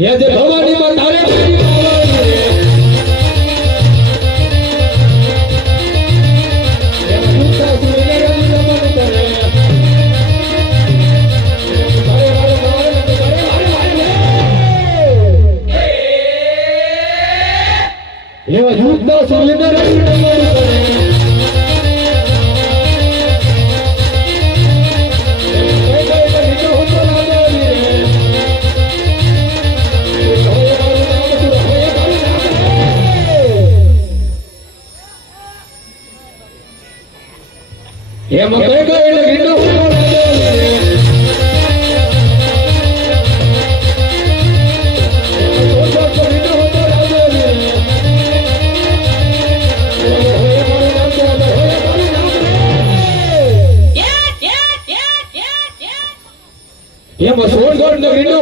ये जे भवानी માં તારે એવા યુદ્ધના સૂર્યને રંગ એમ કઈ કઈ એટલે ગીતો એમ સોળ ગોળ નો ગીતો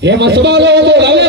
એમાં સવાલો બોલાવે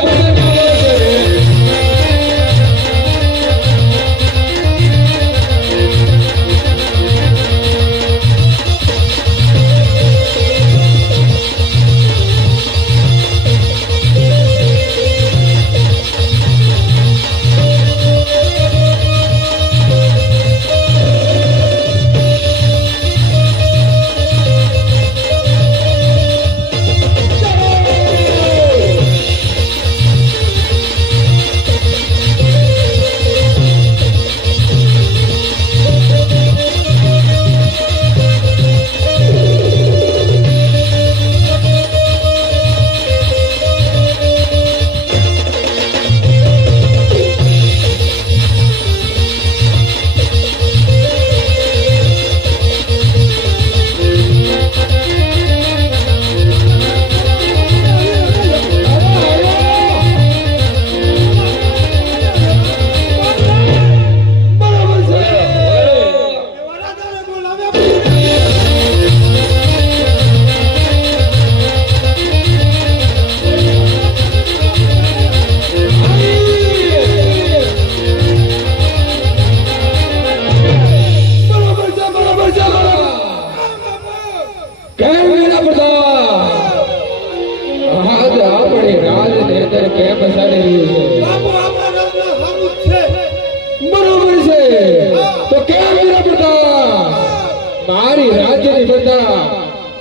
મારી રાજ્યની બધા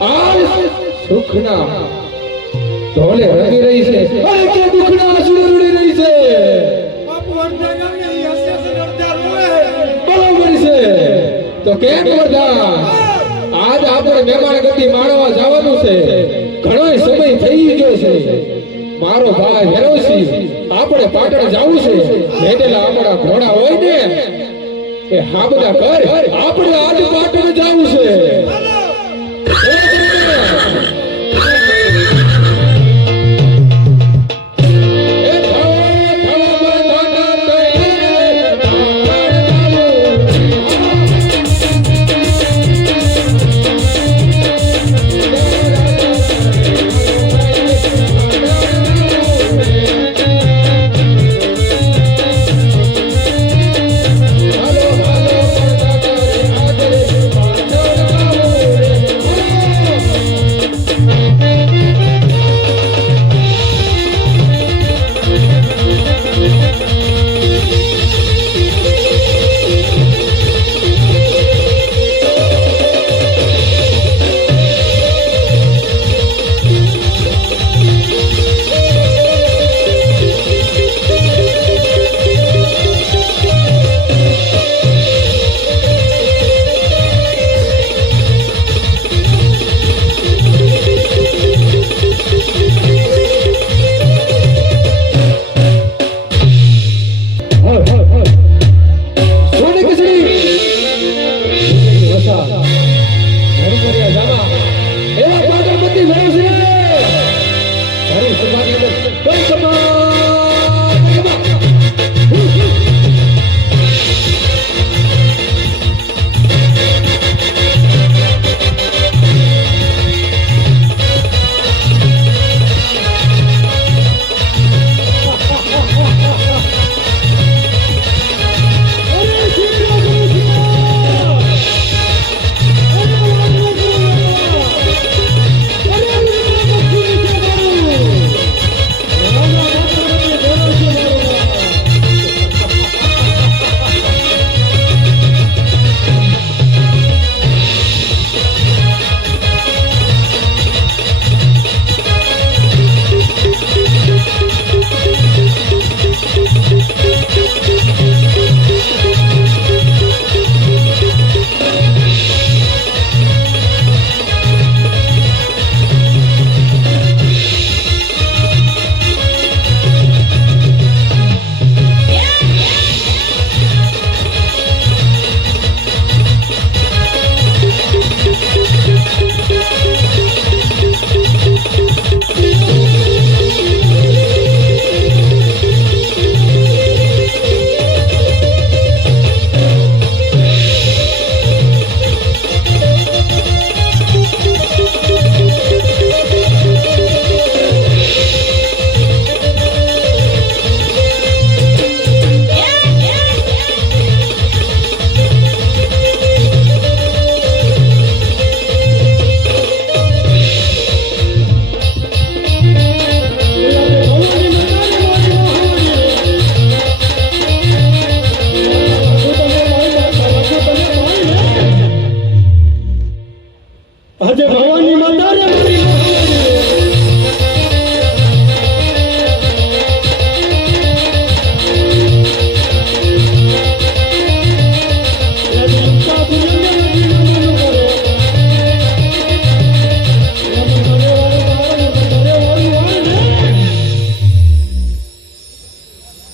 આજ સુખના ઢોલે રમી રહી છે અને કે દુખના આંસુ રડી રહી છે બાપુ અર્ધગમને હસે અડધા રોવે બરાબર છે તો કેમ કરતા આજ આપણે મહેમાન ગતિ માણવા જવાનું છે ઘણો સમય થઈ ગયો છે મારો ભાઈ હેરોસી આપણે પાટણ જાવું છે ભેટેલા આપણા ઘોડા હોય ને એ હા બધા કર આપણે આજ પાટણ જાવું છે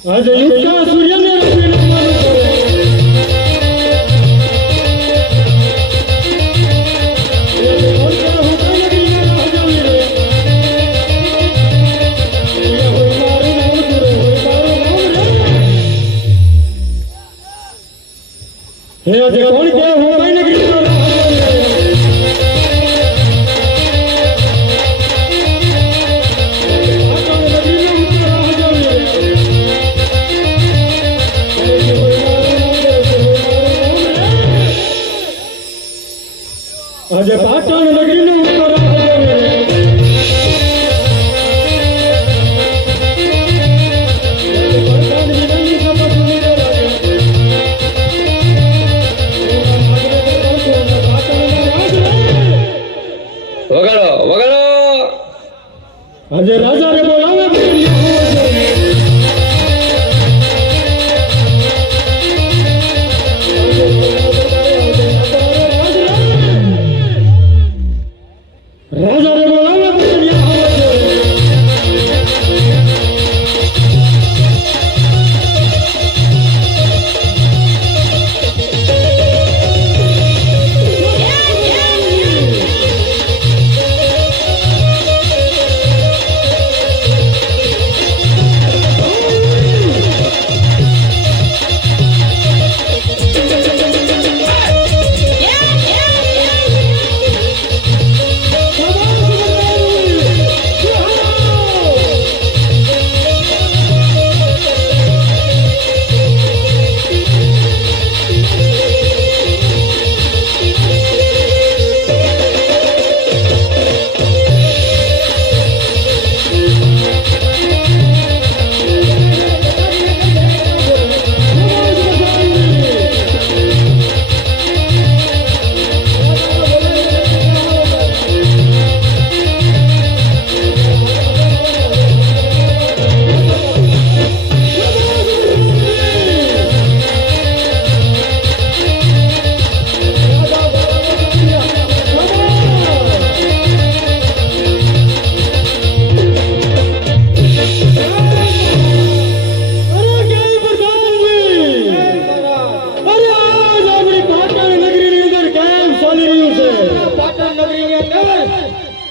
આજે યુક્તા સૂર્યને રમીને મારું કરે હે આજે કોણ કે હું કઈ નગરી નો આજે પાટણ નગરી નો ઉત્તર વગાડો વગાડો આજે રાજા રે બોલાવે રાજા રે બોલાવે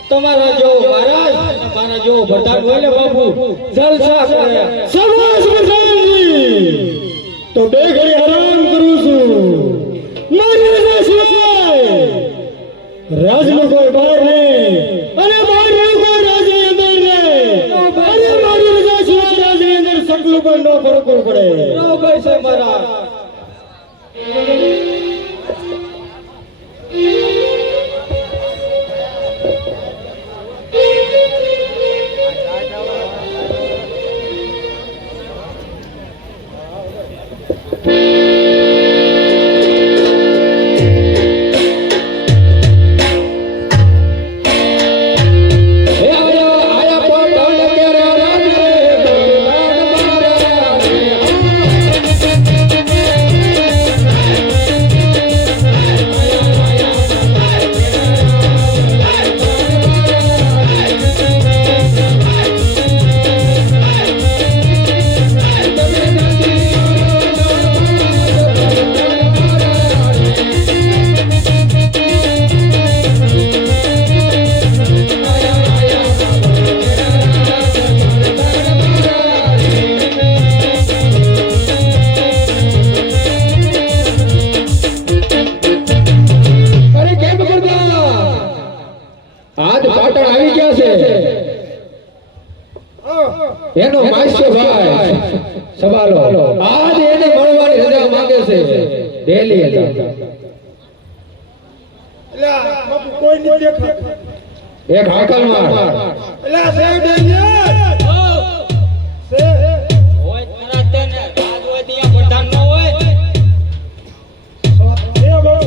તમારા જો મહારાજ મારા જો પ્રધાન હોય ને બાપુ જલસા કરે સર્વસ પ્રધાનજી તો બે ઘડી આરામ કરું છું મારી રજા સિવાય રાજનો કોઈ બહાર નહીં અને બહારનો કોઈ રાજની અંદર નહીં અને મારી રજા સિવાય રાજની અંદર સકલું કોઈ ન ફરકવું પડે બરાબર છે મહારાજ એનો માસ્ટર ભાઈ સવાલો આજ એને મળવાની રજા માંગે છે ડેલી એટલે બાપુ કોઈ નથી દેખા એક હાકલ માર એટલે સેવ ડેન્જર સે હોય તારા તેને આજ હોય ત્યાં પ્રધાન ન હોય એ બાપુ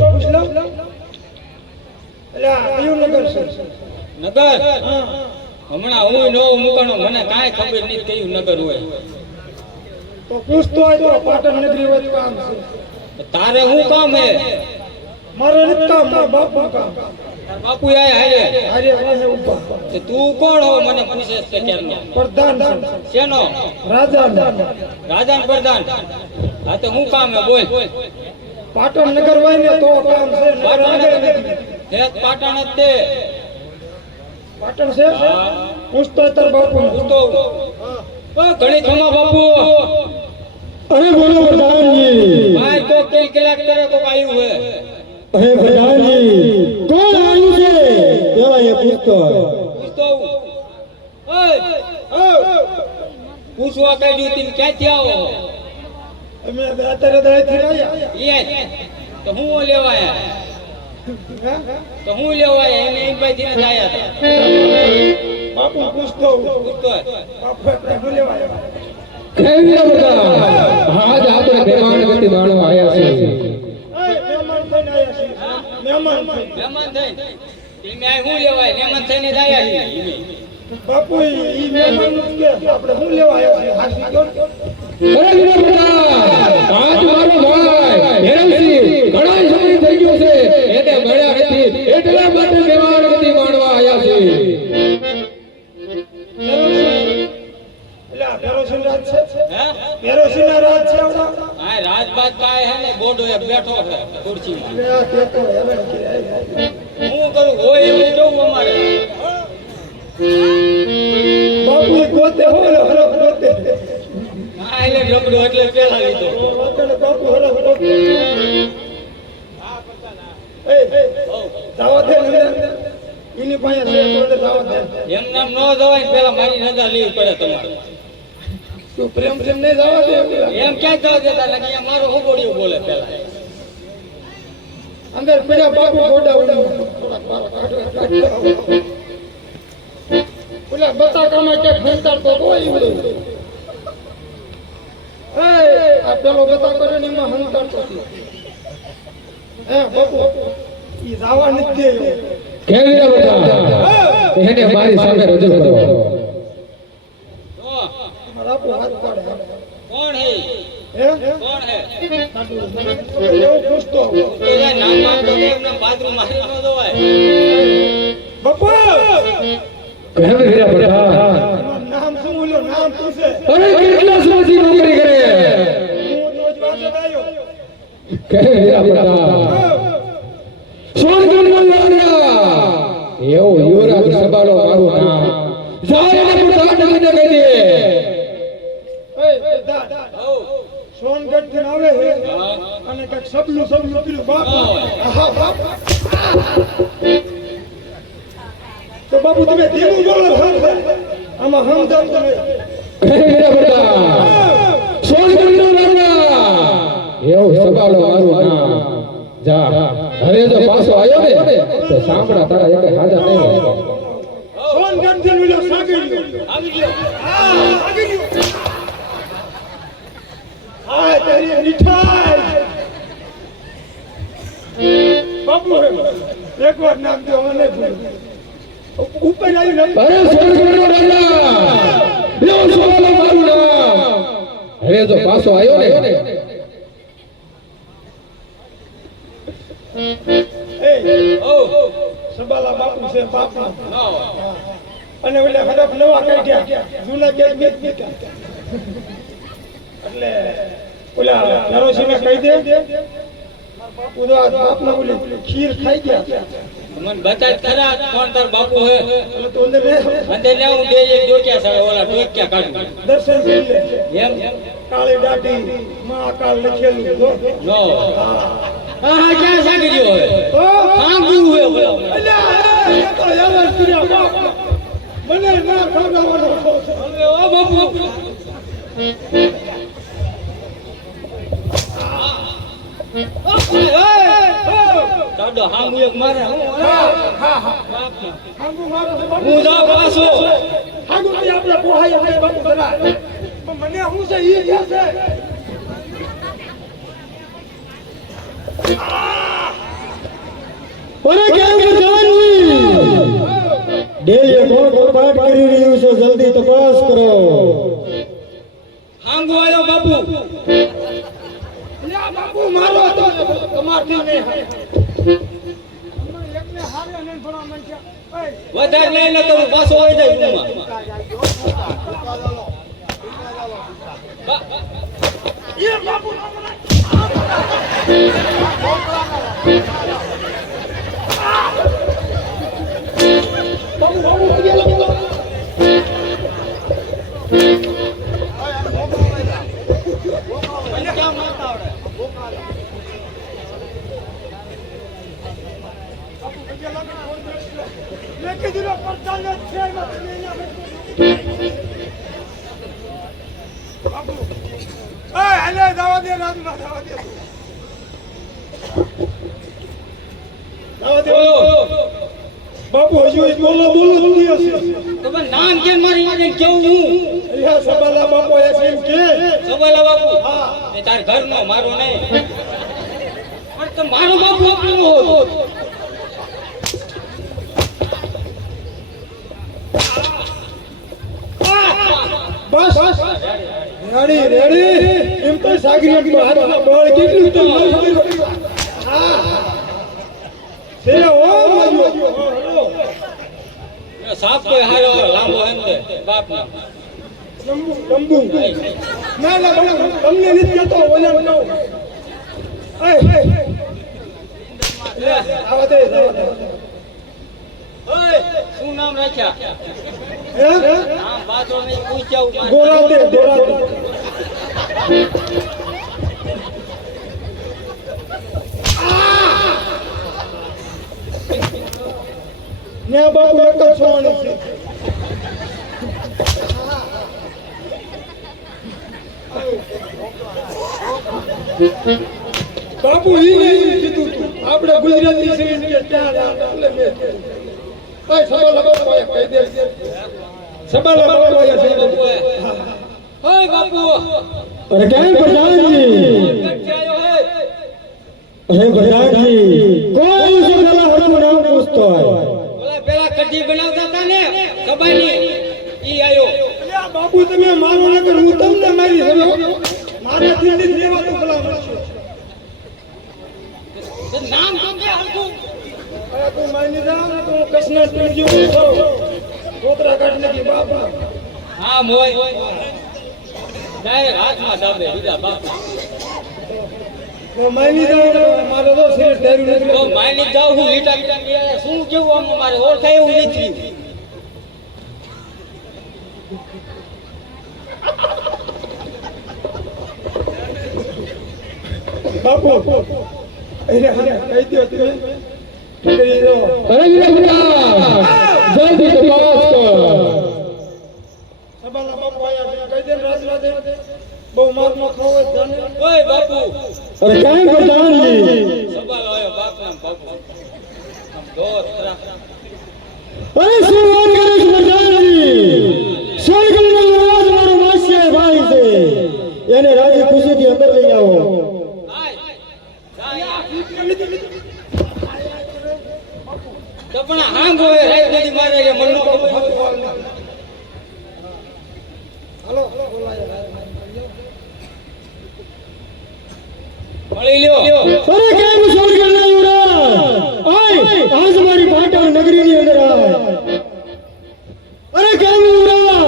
પૂછ લો એટલે કયું નગર છે નગર હમણાં હું નો મુકાણો મને કાંઈ ખબર નહીં કયું નગર હોય તો પૂછતો હોય તો પાટણ નગરી હોય કામ છે તારે હું કામ હે મારે નથી કામ મારા બાપનું કામ તાર બાપુ આયા હારે અરે વાહે ઉભા તે તું કોણ હો મને પૂછે છે કેરનો પ્રધાન શેનો રાજા રાજાન પ્રધાન હા તો હું કામ હે બોલ પાટણ નગર હોય ને તો કામ છે નગર આગળ નથી. હેત પાટણ જ તે પાટણ છે પૂછતો તાર બાપુ હું તો ઘણી ખમા બાપુ અરે બોલો પ્રધાનજી ભાઈ તો કિલકિલાટ કરે તો આવ્યું હે અરે પ્રધાનજી કોણ આવ્યું છે પેલા એ પૂછતો હોય. પૂછતો પૂછવા કાઢ્યું તીન ક્યાંથી આવો અમે અત્યારે દાયથી આવ્યા એ તો હું લેવાયા તો હું લેવાયા એને એક ભાઈ થી આયા હતા બાપુ પૂછતો પૂછતો બાપુ આપણે શું લેવા આવ્યા? કેવી બધા આજ આપણે મહેમાન ગતિ માણવા આવ્યા છે મહેમાન થઈને આવ્યા છીએ. મહેમાન થઈને. મહેમાન થઈને તમે આ હું લેવાય મહેમાન થઈને જ આયા છીએ બાપુ ઈ મહેમાન જ કે આપણે શું લેવા આવ્યા છીએ? હાથી ગયો ને? અરે વિના બધા આજ મારો ભાઈ ભેરવસિંહ ઘણા સમય થઈ ગયો છે એને મળ્યા નથી એટલા માટે મહેમાન ગતિ માણવા આવ્યા છે. એટલે આ ભેરોસીન રાજ છે? હે ભેરોસીના રાજ છે આપણા? આ રાજબાગ કાય હે ને ગોડો એ બેઠો છે ખુરશીમાં એટલે આ દેખો હેરાન કરી આવ્યા. હું કરું હોય એવું જોવું અમારે બાપુ ઈ ગોતે હોય હરખ ગોતે. આ એટલે ઝઘડો એટલે પેલા લીધો વાતને બાપુ હરખ ગોતે. એ જાવા દે ને એની પાસે છે તો જાવા દે. એમ નામ ન જવાય ને પેલા મારી રજા લેવી પડે તમારે તું પ્રેમ પ્રેમ નહીં જાવા દે. એમ ક્યાં જવા દેતા નથી અહીંયા મારો હોબોડિયો બોલે પેલા અંદર પડ્યા બાપુ ગોડા ઉડા. ઓલા બતાકામાં ક્યાંક ફેંતાડતો તો ઈ બધું. આ પેલો બતાકો ને એમાં હંતાડતો હતો. હે બાપુ ઈ જાવા નથી દે. કેવી બધા એને મારી સામે રજૂ કરો. તો મારા બાપુ હાથ પાડે. કોણ હે હે કોણ હે એવું પૂછતો. તો યાર નામ માં તો એમને બાથરૂમ મારી ન જવાય બાપુ કેવી બધા તમારું નામ શું બોલ્યો? નામ પૂછે. અરે કેટલા સમયથી નોકરી કરે હું રોજ વાંચે આવ્યો. કેવી બધા સોનગઢ નો લાડવા એવું યુવરાજ સભાનો મારું નામ જાય ને પ્રધાન ને કહી દે. સોનગઢ થી આવે છે અને કઈક સબલું પીલું બાપુ. આહા, બાપુ. તો બાપુ તમે ધીમું બોલો સમજે. આમાં સમજાવ તમે. કેવી બધા સોનગઢ નો લાડવા એવું સભાનો મારું નામ જા હવે જો પાછો આવ્યો ને તો સાંભળા તારા એક હાજર નહીં હોય. સોનગઢ થી ઓલો સાગર ગયો. આવી ગયો સાગર ગયો. આ તારી મીઠાઈ. બાપુ એકવાર નામ દો મને ઉપર આવી નહીં. અરે સોનગઢ નો રાજા એવું સભાનો મારું નામ હવે જો પાછો આવ્યો ને એ સબાલા બાપુ છે બાપુ. ન હોય અને ઓલા હરફ નવા કાઢ્યા જૂના કે મેં દીધા. એટલે ઓલા નરોસીને કહી દે બાપુ તો આ બાપના ઓલી ખીર ખાઈ ગયા. મને બતાય ખરા કોણ તાર બાપુ હે એટલે તો અંદર રહે. અંદર ને હું બે એક ડોક્યા સાળે ઓલા ડોક્યા કાઢું દર્શન કરી લે. એમ કાળી દાઢી મહાકાળ લખેલું જો. ન હોય હા ક્યાં સાગર્યો હે તો સાંભળ્યું હે બોલો અલ્યા એ તો યાર કર્યા બાપ. મને ના ખવડાવવાનો શોખ છે. હવે ઓ બાપુ દાદો હાંગુ એક મારે હું હાંગુ મારો છે બાપુ. હું જાઉં પાછો હાંગુ ભાઈ આપણે પોહાય ભાઈ બાપુ જરા. પણ મને શું છે ઈ ક્યાં છે? અરે કેમ જાનવી ડેલીએ કોણ પાઠ કરી રહ્યું છે જલ્દી તપાસ કરો. હાંગુ આવ્યો બાપુ અલ્યા બાપુ મારો હતો તમારથી નહીં. એકને હારે નહીં ભણવા માંડ્યા ઓય વધારે નહીં ને તો હું પાછો વહી જાય રૂમમાં. એ બાપુ મને ક્યાં મારતા આવડે? મેં કીધું પડતા ને છે બાપુ એ હાલે જવા દે રાજમાં જવા દે બાપુ હજુ બોલો બોલો જ હશે તો પણ નામ કેમ મારી વાગે કેવું હું? અહીંયા સબાલા બાપુ એમ કે સવાલા બાપુ હા એ તાર ઘરનો મારો નહીં. પણ તો મારો બાપુ આપણો હોત. બસ રેડી રેડી એમ તો સાગરિયા હાથમાં બળ કેટલું તો હા છે ઓ માજો સાપ કોઈ હારો લાંબો હંદે બાપનો. લંબુ ના ના બાપુ તમને નથી કહેતો ઓલા કહું આવા દે ઓય શું નામ રાખ્યા? હે નામ બાજો નહીં પૂછ્યા. ગોરા દે ને બાપુ એક જ સોવાની છે બાપુ ઈ નહીં કીધું તું આપણે ગુજરાતી છે એમ કે ત્યાં એટલે મેં ભાઈ સબા લગાવવા કહી દે સબા લગાવવા છે ઓય બાપુ અરે કેમ પ્રધાનજી? હે પ્રધાનજી, કોઈ સબલા હરમ નામ પૂછતો હોય. ઓલા પેલા કઢી બનાવતા હતા ને કબાની ઈ આયો. અલ્યા બાપુ તમે મારો નગર હું તમને મારી હવે મારે દિલ્હી લેવા તો ભલા મળશે તો નામ તો કે હરખું. અરે તું માની જા ને તો કસના સ્ટુડિયો માં છો ગોતરા કાઢ નાખી બાપા હા મોય ડાયરેક્ટ હાથમાં દાબે બીજા બાપુ. તો માની જા ને મારો તો શેર ધેરું તો નથી માની જાવ હું લીટા લીટા ગયા શું કેવું આમ મારે ઓળખાય એવું નથી. બાપુ અરે કહી દો તમે કરી દો અરે વીરભદ્રા, જલ્દી તપાસ કર. સબાલા બાપુ આયા છે કહી દે રાજવાદે બહુ માર નો ખાવો જાને ઓય બાપુ અરે કેમ પ્રધાનજી? સવાલ આવ્યો બાપના બાપુ. આમ દોર ખરા. અરે શું વાત કરે છે પ્રધાનજી? સ્વર્ગનો યુવરાજ મારો માસ્ય ભાઈ છે, એને રાજી ખુશીથી અંદર લઈ આવો. કપડા હાંગ હોય રાત નથી મારે કે મનનો હાલો બોલાય મળી લ્યો. અરે કેમ સ્વર્ગનો યુવરાજ? આય આજ મારી પાટણ નગરીની અંદર આય. અરે કેમ યુવરાજ?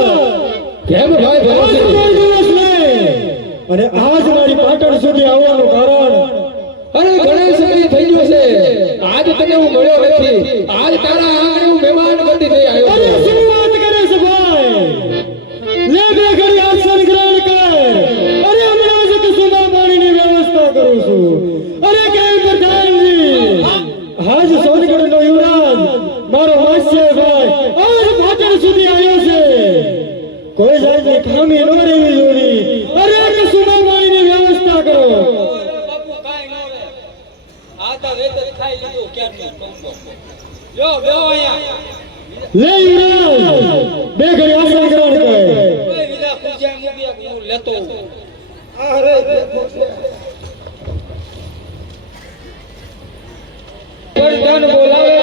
કેમ ભાઈ ભરોસે કોઈ દિવસ નહીં. અને આજ મારી પાટણ સુધી આવવાનું કારણ અરે ગણેશ સમય થઈ ગયો છે. આજ તને હું મળ્યો નથી. આજ તારા આંગણે હું મહેમાન બની થઈ આવ્યો છું. અરે શું વાત કરે છે ભાઈ? લે બે ઘડી આસન ગ્રહણ કર. અરે હમણાં જ કુસુમા પાણીની વ્યવસ્થા કરું છું. અરે કેમ પ્રધાનજી? આજ સોનગઢનો યુવરાજ મારો માસ્ય ભાઈ આજ પાટણ સુધી આવ્યો છે. કોઈ જાતની ખામી ન રહેવી જોઈએ. અરે કુસુમા પાણીની વ્યવસ્થા કરો. બાપુ કાઈ ન રે. આ તો વેત જ ખાઈ લીધું ક્યારનું. લ્યો બેહો અહીંયા. લે યુવરાજ, બે ઘડી આસન ગ્રહણ કર. ઓય વિલા પૂજ્યા મૂક્યા હું લેતો. અરે દેખો છે વર્ધન બોલાવે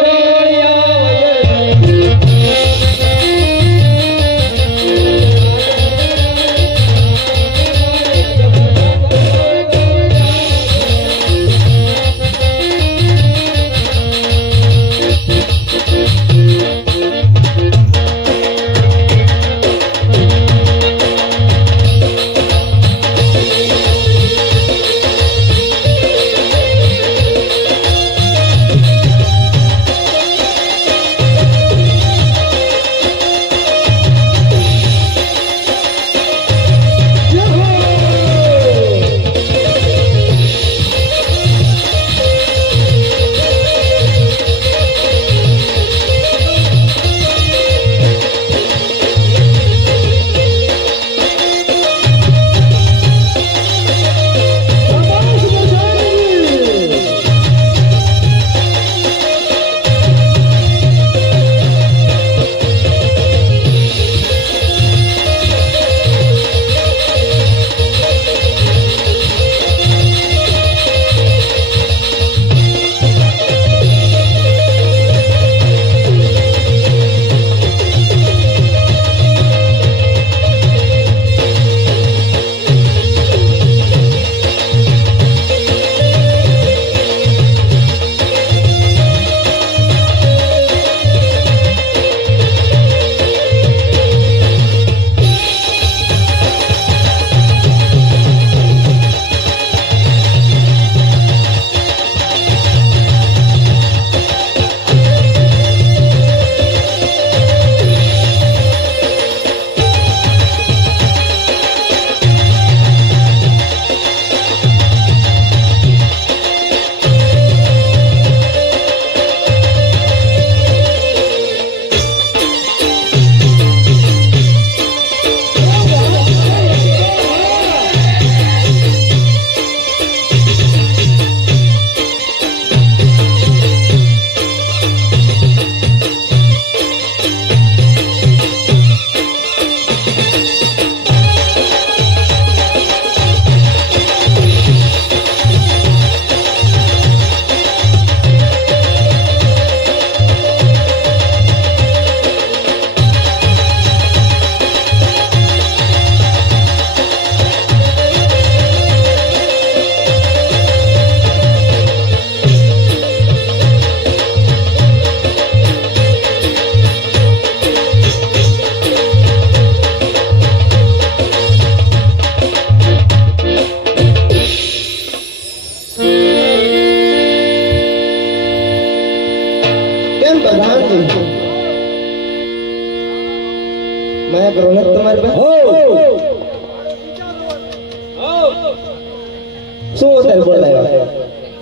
શું અત્યારે બોલાવ્યા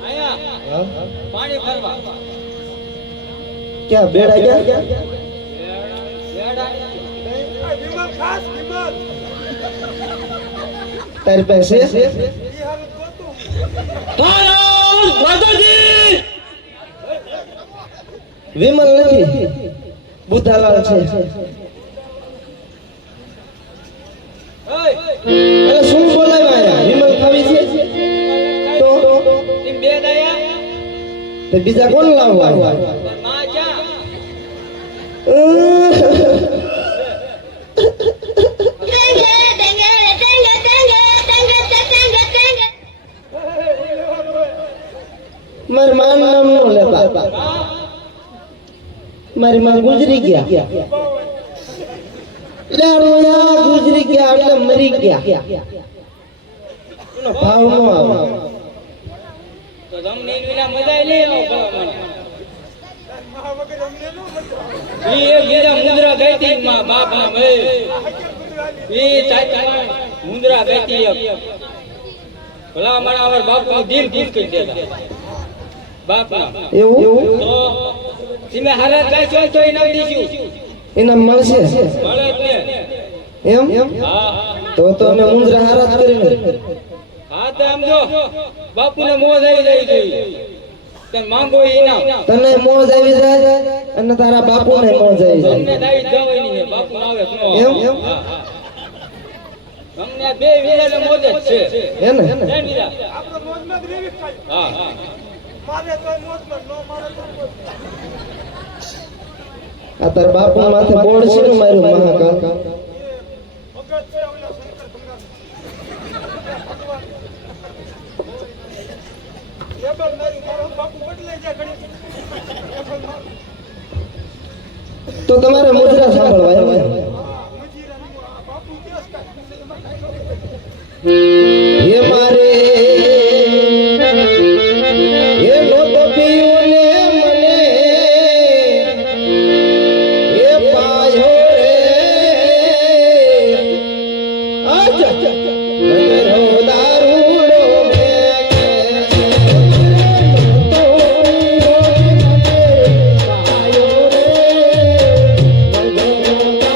આયા પાણી ભરવા ક્યાં બેડા ક્યાં વિમલ ખાસ વિમલ તારી પાસે ઈ હારું ગોતું વિમલ નથી બુધાલાલ છે અરે શું બોલાવ્યા વિમલ ખાવી છે તો એમ બે દયા તે બીજા કોણ લાવવા માં જા મારી માન નામ નો લે બાપા મારી માં ગુજરી ગયા લાડવા ગુજરી ગયા એટલે મરી ગયા એનો ભાવ નો આવે તો તમને વિના મજા લઈ આવો ભલા મહા વગર અમને નો મજા ઈ એક બીજા મુદ્રા ગઈતી માં બાપ ના ભાઈ ઈ ચાચા મુદ્રા ગઈતી ભલા મારા અમાર બાપ નું દિલ ખુશ કરી દેતા બાપ ના એવું તો તમે હાલત ગાઈશો તો ઇનામ દીશું એના મળશે મળે એટલે એમ હા તો અમે મુંજરા હારા જ કરીને હા તો આમ જો બાપુને મોજ આવી જાય જોઈએ તમે માંગો ઇનામ તને મોજ આવી જાય અને તારા બાપુને મોજ આવી તમને જાય દાવી જવાની છે બાપુ આવે નો એમ? હા હા તમને બે વીરાને મોજ જ છે હે ને ત્રણ વીરા આપણે મોજમાં જ રેવી ખાય હા હા મારે તો મોજમાં નો મારે તો મોજમાં. આ તારા બાપુ માથે બોર્ડ છે ને મારું મહાકાલ ભગત છે ઓલા શંકર ભગવાન ભગવાન એબલ મારી મારો બાપુ બદલાઈ જાય ઘણી એબલ મારું તો તમારે મુજરા સાંભળવા એમ હા મુજીરાનું આ બાપુ કેસ કાઢ એમાં કાંઈ ન હે મારે હે નો તો પીયું ને મને હે પાયો રે આજ નજરો દારૂડો મે તો પાયો રે નજરો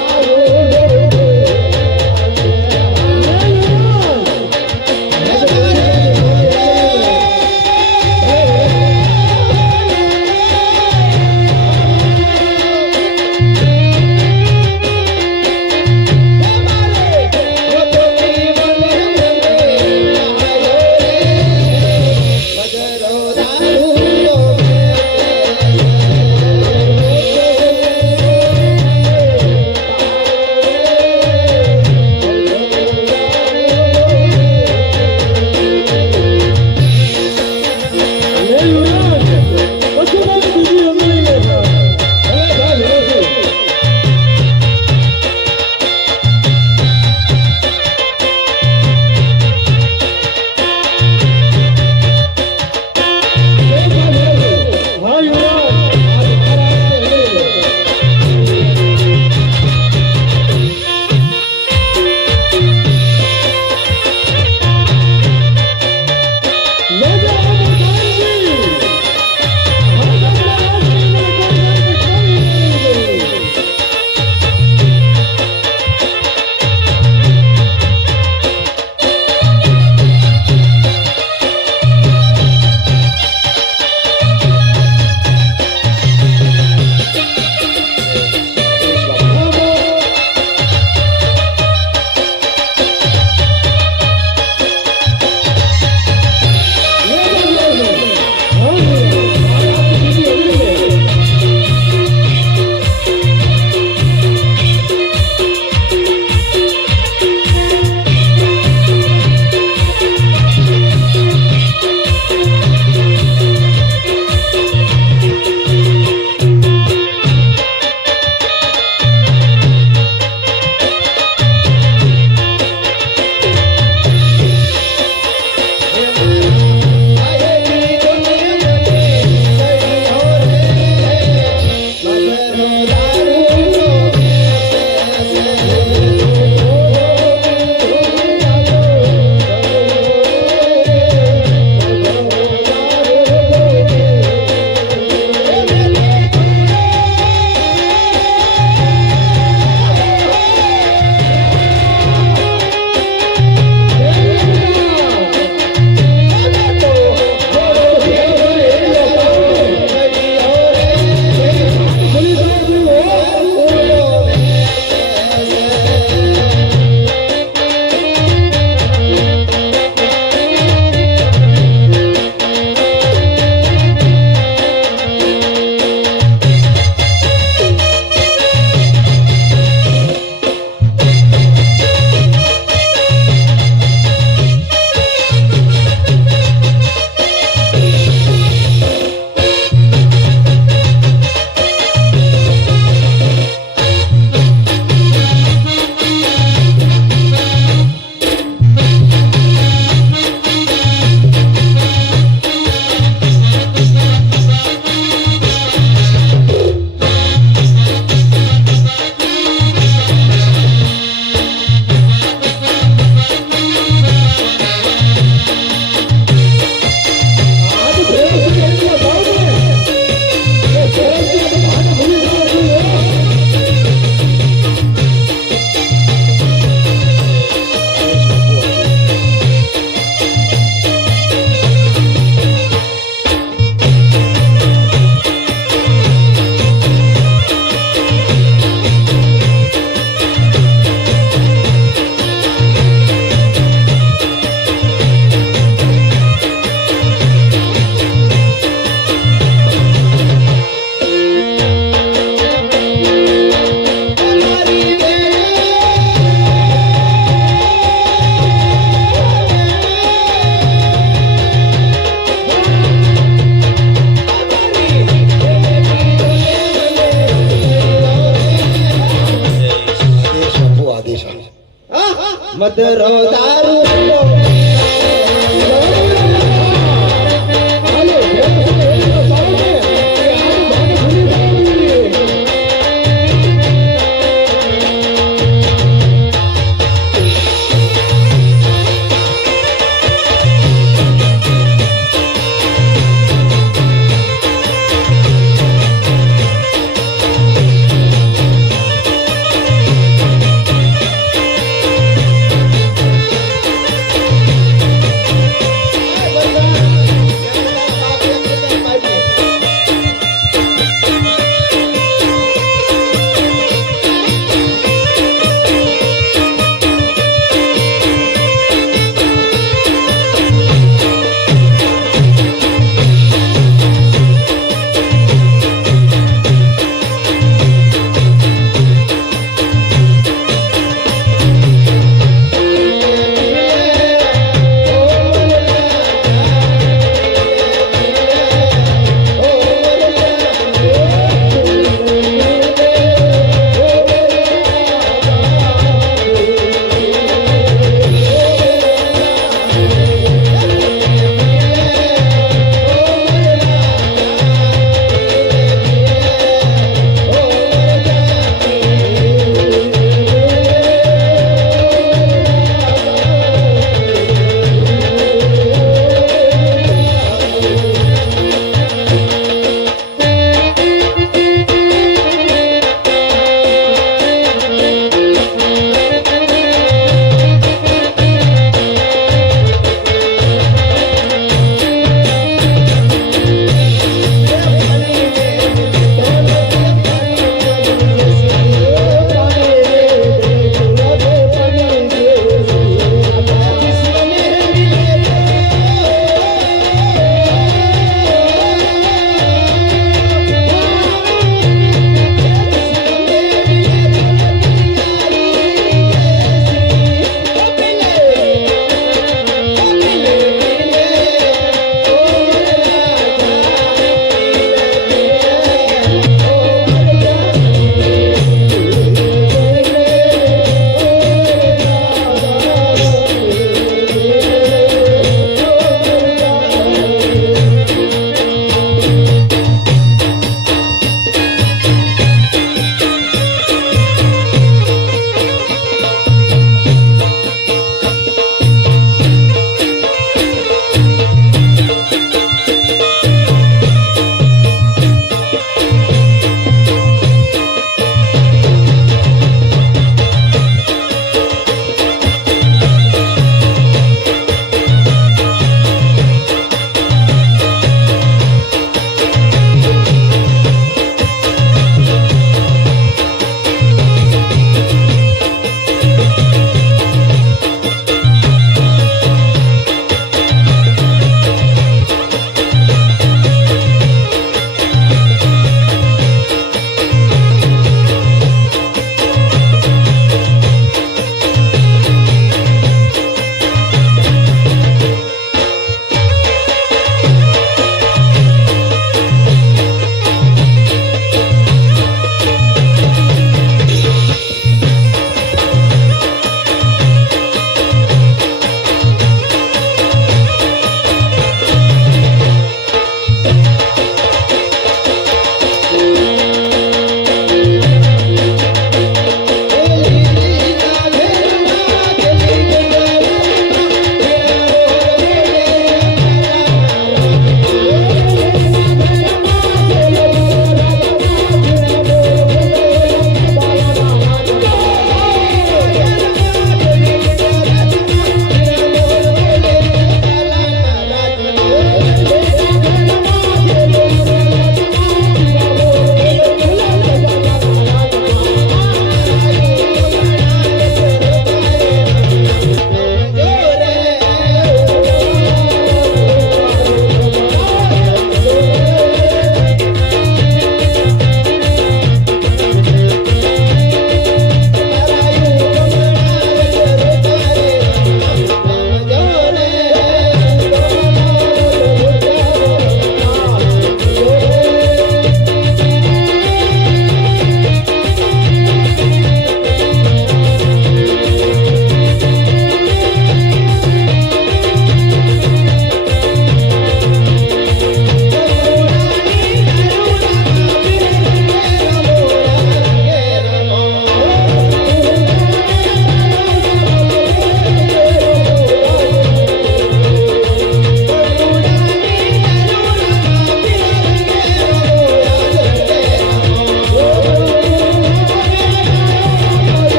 પદરો દારૂ હાલો ઘેર છે, એ તો સારું છે. એ આનું ભાગ ભૂલી જવાનું.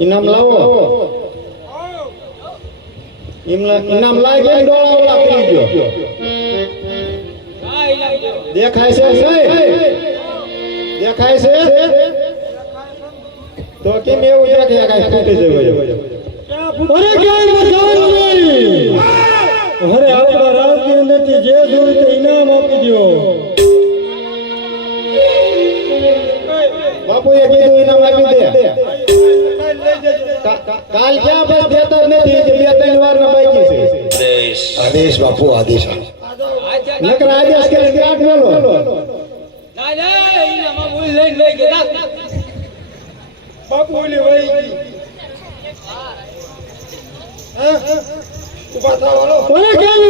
ઇનામ લાવો ઇનામ લાગે ડોળા ઓલા કરી ગયો હા ઇનામ દો. દેખાય છે સાહેબ દેખાય છે તો કેમ એવું દેખાય કાંઈ ફૂટી જાય અરે ક્યાંય મજાન નહીં અરે આપણા રાજની અંદરથી જે જોયું તે ઇનામ આપી દો બાપુએ કીધું ઇનામ આપી દે કાલ ક્યાં બસ દેતા નથી જે 2-3 વાર ના બાકી છે આદેશ બાપુ આદેશ નકર આદેશ કે સ્ટાર્ટ મેલો ના ના ઇનામ બોલ લઈ લઈ ગયા બાપુ ઓલી વહી ગઈ હા ઉભા થાવ હાલો અરે કેમ